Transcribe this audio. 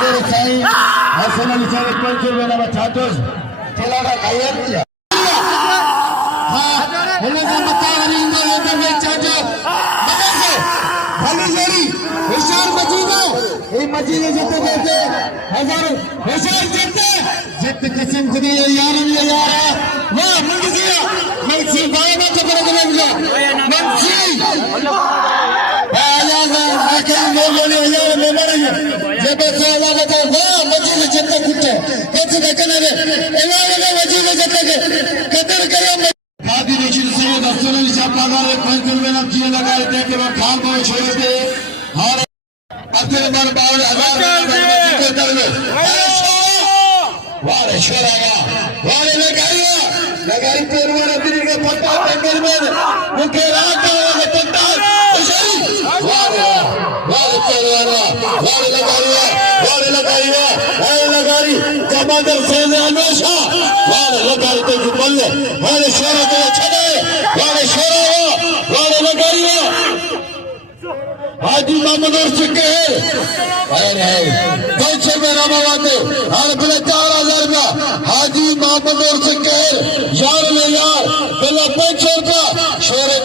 Kadir Sai, Hasan Ali Sai, Kwanchur Bela Chatos, Telada Kayat. हाँ, हमने जो बताया नहीं इंदर होते हैं चाचा, मगर से, हाली जरी, होशियार मजीदो, ये मजीदे जितने कहते, हजार होशियार जितने किस्म खुदी ये यार, वाह मंगसी बाय में चपरा के लग गया, मंगसी, आखिर लोगों ने में मर गए, जब से आला का वाह मजीदे जितने कुत्ते, कैसे कहने लगे, इलाके में मजीदे जितने के, कदर करें खादी निश्चित से दफ्तर में छापागार एक पंचर में ना किए लगाए थे कि वो खान को छोड़ दे और अपने मन बावल हजार को कर लो वाले छोड़ेगा वाले लगाई पेड़ वाले दिल के पत्ता पंचर में मुख्य रात का वाले पत्ता वाले पेड़ वाले लगाई कमांडर से हमेशा वाले तो बल्ले वाले शोरा को छड़े वाले शोरा वाले लगाई हाजी मोहम्मद और सिक्के है कौन से मेरा बाबा को